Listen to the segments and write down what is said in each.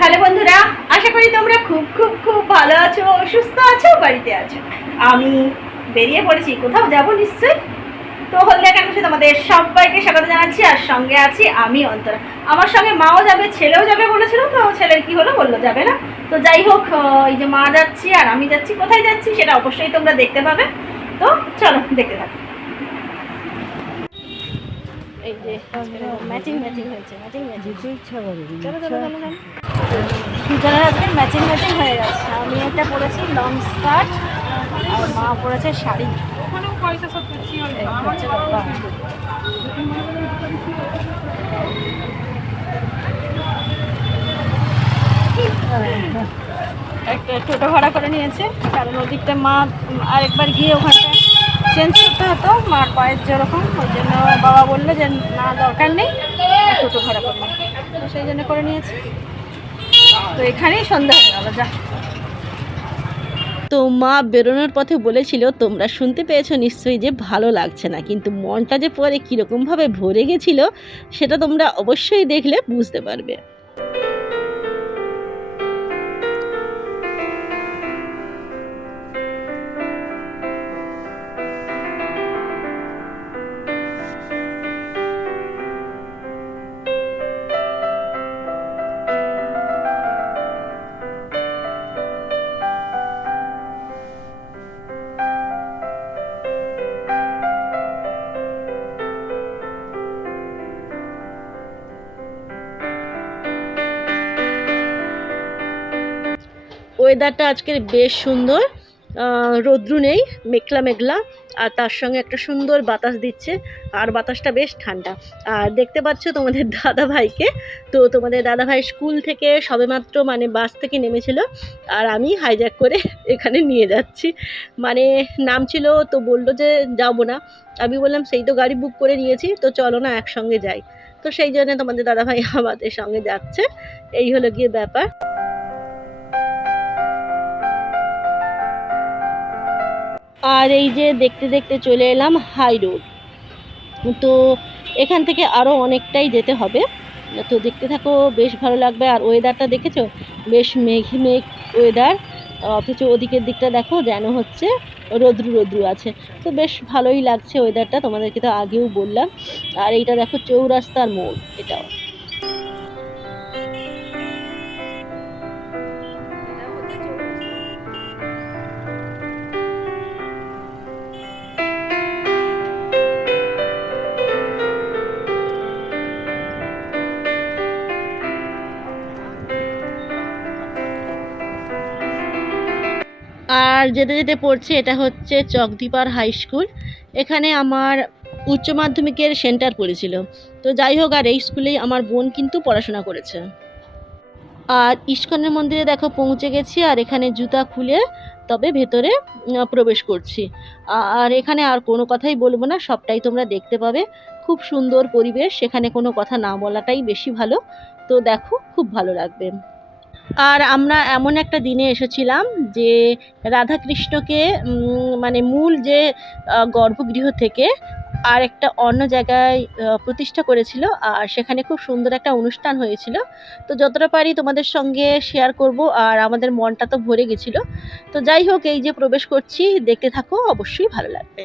Hello বন্ধুরা, আশা করি তোমরা খুব খুব খুব ভালো আছো, সুস্থ আছো, বাড়িতে আছো। আমি বেরিয়ে পড়েছি, কোথাও তো হলদিয়া ক্যাম্পাসে তোমাদের সবাইকে স্বাগত জানাচ্ছি, আর সঙ্গে আছি আমি অন্তরা। আমার সঙ্গে মাও যাবে, ছেলেও যাবে বলেছিল, তো ছেলের কি হলো বলল যাবে না। তো যাই হোক এই যে মা যাচ্ছি আর আমি যাচ্ছি, কোথায় যাচ্ছি সেটা অবশ্যই তোমরা দেখতে পাবে। তো চলো, দেখতে থাকো। এই যে ম্যাচিং ম্যাচিং হয়েছে ম্যাচিং ম্যাচিং চলো চলো চলো। চলো দুজনের আজকে ম্যাচিং ম্যাচিং হয়ে গেছে। আমি একটা পরেছি লং স্কার্ট আর মা পরেছে শাড়ি। এই হচ্ছে একটা টোটো ভাড়া করে নিয়েছে কারণ ওদিকটা মা আরেকবার গিয়ে ওখানটা চেঞ্জ করতে হতো, মার পায়ের যেরকম, ওই জন্য বাবা বলল যে, না, দরকার নেই টোটো ভাড়া করে নে। তো সেই জন্য করে নিয়েছি। তো এখানেই সন্ধ্যা হয়ে গেল, যা। তো মা বেরোনোর পথে বলেছিল, তোমরা শুনতে পেয়েছ নিশ্চয়ই যে ভালো লাগছে না, কিন্তু মনটা যে পরে কীরকমভাবে ভরে গেছিল, সেটা তোমরা অবশ্যই দেখলে বুঝতে পারবে। ওয়েদারটা আজকের বেশ সুন্দর। রৌদ্রু নেই, মেঘলা মেঘলা, আর তার সঙ্গে একটা সুন্দর বাতাস দিচ্ছে, আর বাতাসটা বেশ ঠান্ডা। আর দেখতে পাচ্ছ তোমাদের দাদা ভাইকে তো তোমাদের দাদা ভাই স্কুল থেকে সবেমাত্র মানে বাস থেকে নেমেছিল, আর আমি হাইজ্যাক করে এখানে নিয়ে যাচ্ছি। মানে নাম ছিল, তো বলল যে যাব না। আমি বললাম, সেই তো গাড়ি বুক করে নিয়েছি, তো চলো না একসঙ্গে যাই। তো সেই জন্য তোমাদের দাদা ভাই আমাদের সঙ্গে যাচ্ছে। এই হলো গিয়ে ব্যাপার। আর এই যে দেখতে দেখতে চলে এলাম হাই রোড। তো এখান থেকে আরও অনেকটাই যেতে হবে। তো দেখতে থাকো, বেশ ভালো লাগবে। আর ওয়েদারটা দেখেছ? বেশ মেঘ মেঘ ওয়েদার অথচ ওদিকের দিকটা দেখো, যেন হচ্ছে রোদ্রু রোদ্রু আছে। তো বেশ ভালোই লাগছে ওয়েদারটা তোমাদেরকে তো আগেও বললাম। আর এইটা দেখো, চৌরাস্তার মোড়, এটাও। আর যেতে যেতে পড়ছে এটা হচ্ছে চকদীপার হাই স্কুল এখানে আমার উচ্চ মাধ্যমিকের সেন্টার পড়েছিল। তো যাই হোক, আর এই স্কুলেই আমার বোন কিন্তু পড়াশোনা করেছে। আর ইস্কনের মন্দিরে দেখো পৌঁছে গেছি, আর এখানে জুতা খুলে তবে ভেতরে প্রবেশ করছি। আর এখানে আর কোনো কথাই বলব না, সবটাই তোমরা দেখতে পাবে। খুব সুন্দর পরিবেশ, সেখানে কোনো কথা না বলাটাই বেশি ভালো। তো দেখো, খুব ভালো লাগবে। আর আমরা এমন একটা দিনে এসেছিলাম যে রাধাকৃষ্ণকে মানে মূল যে গর্ভগৃহ থেকে আর একটা অন্য জায়গায় প্রতিষ্ঠা করেছিল। আর সেখানে খুব সুন্দর একটা অনুষ্ঠান হয়েছিল। তো যতটা পারি তোমাদের সঙ্গে শেয়ার করব আর আমাদের মনটা তো ভরে গেছিল। তো যাই হোক, এই যে প্রবেশ করছি, দেখতে থাকো, অবশ্যই ভালো লাগবে।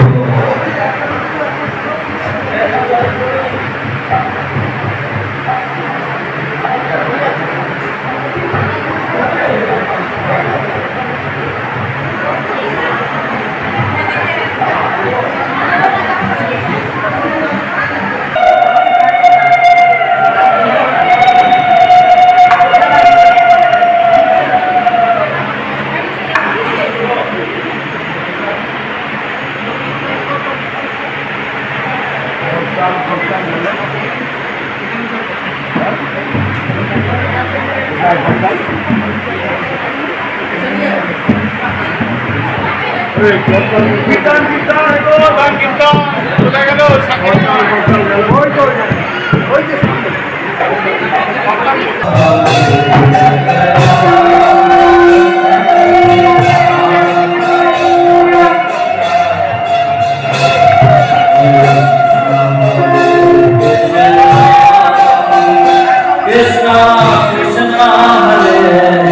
কীর্তন কীর্তন গো গান কীর্তন কোথায় গেল সংকীর্তন Krishna Krishna Yeah.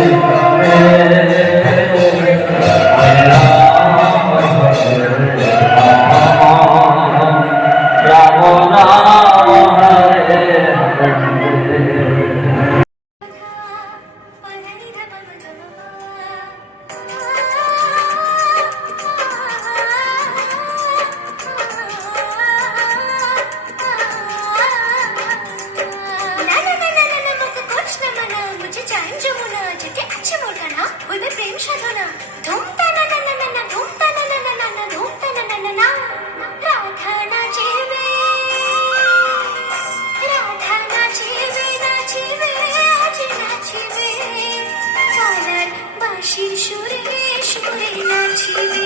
প্রেম সাধনা ধুম তানা না না না না ধুম তানা না না না না ধুম তানা না না না রাধা নাচিবে রাধা নাচিবে নাচিবে আজ নাচিবে কালার বাঁশির সুরে সুরে নাচিবে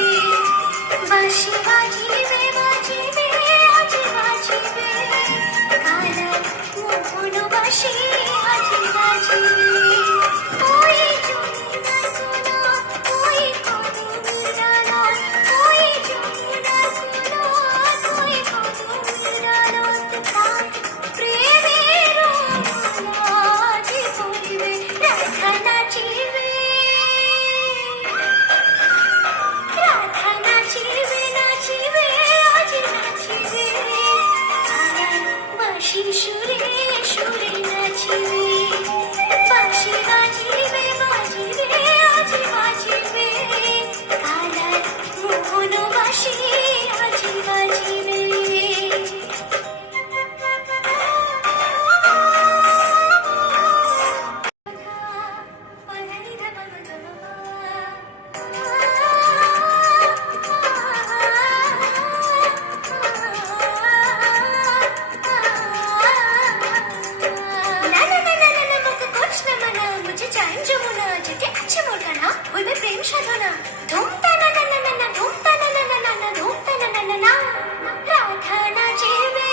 বাঁশি বাজিবে বাজিবে, আজ বাজিবে Thank you. প্রেম সাধনা ধুম তানা না না না না ধুম তানা না না না না ধুম তানা না না না রাধা নাচিবে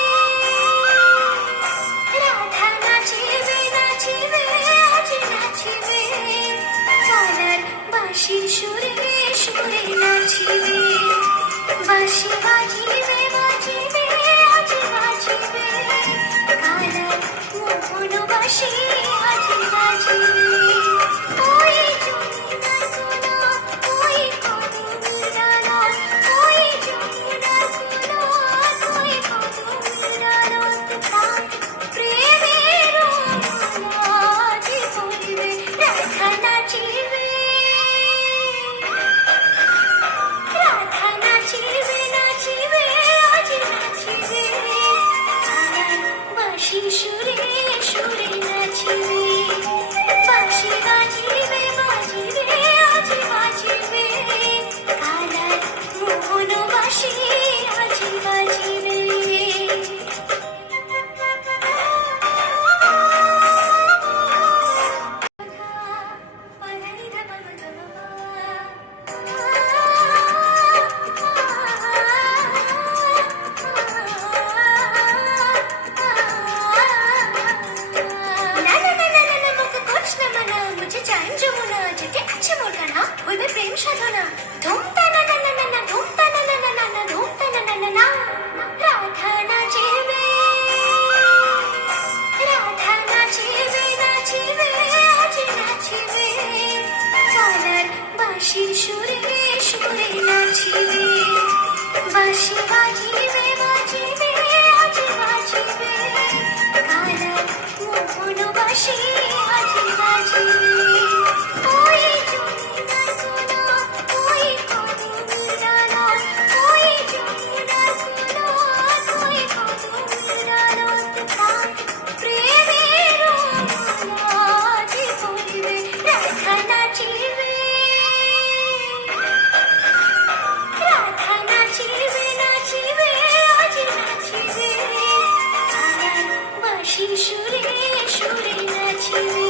রাধা নাচিবে নাচিবে আজ নাচিবে কালার বাঁশির সুরে সুরে নাচিবে বাঁশি বাজিবে বাজিবে বাজিবে আজ বাজিবে। কালার মোহন বাঁশি প্রেম সাধনা। ধুম বাঁশির সুরে সুরে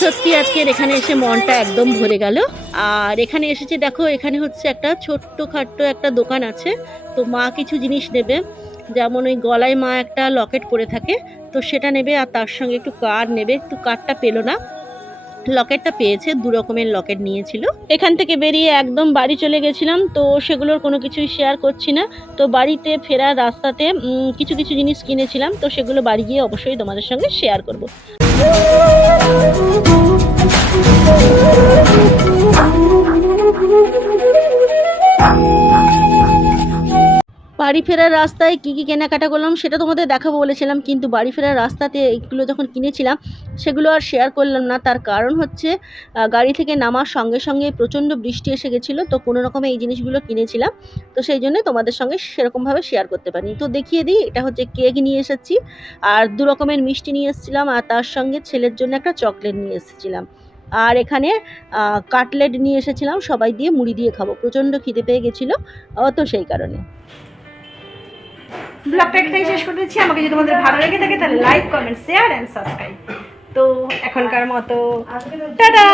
সত্যি আজকের এখানে এসে মনটা একদম ভরে গেল। আর এখানে এসেছে, দেখো, এখানে হচ্ছে একটা ছোট্ট খাট্ট একটা দোকান আছে। তো মা কিছু জিনিস নেবে, যেমন ওই গলায় মা একটা লকেট পরে থাকে, তো সেটা নেবে আর তার সঙ্গে একটু কার্ড নেবে। একটু কার্ডটা পেল না লকেটটা পেয়েছে, দু রকমের লকেট নিয়েছিল। এখান থেকে বেরিয়ে একদম বাড়ি চলে গেছিলাম, তো সেগুলোর কোনো কিছুই শেয়ার করছি না। তো বাড়িতে ফেরার রাস্তাতে কিছু কিছু জিনিস কিনেছিলাম, তো সেগুলো বাড়ি গিয়ে অবশ্যই তোমাদের সঙ্গে শেয়ার করব। বাড়ি ফেরার রাস্তায় কী কী কেনাকাটা করলাম সেটা তোমাদের দেখাবো বলেছিলাম, কিন্তু বাড়ি ফেরার রাস্তাতে এগুলো যখন কিনেছিলাম, সেগুলো আর শেয়ার করলাম না। তার কারণ হচ্ছে গাড়ি থেকে নামার সঙ্গে সঙ্গে প্রচণ্ড বৃষ্টি এসে গেছিল, তো কোনো রকমে এই জিনিসগুলো কিনেছিলাম। তো সেই জন্য তোমাদের সঙ্গে সেরকমভাবে শেয়ার করতে পারিনি। তো দেখিয়ে দিই, এটা হচ্ছে কেক নিয়ে এসেছি, আর দু রকমের মিষ্টি নিয়ে এসেছিলাম, আর তার সঙ্গে ছেলের জন্য একটা চকলেট নিয়ে এসেছিলাম। আর এখানে কাটলেট নিয়ে এসেছিলাম, সবাই দিয়ে মুড়ি দিয়ে খাব। প্রচণ্ড খিদে পেয়ে গেছিল তো সেই কারণে। ব্লগটা একটাই শেষ করেছি দিচ্ছি। আমাকে যদি তোমাদের ভালো লেগে থাকে তাহলে like comment share and subscribe তো এখনকার মতো টাটা!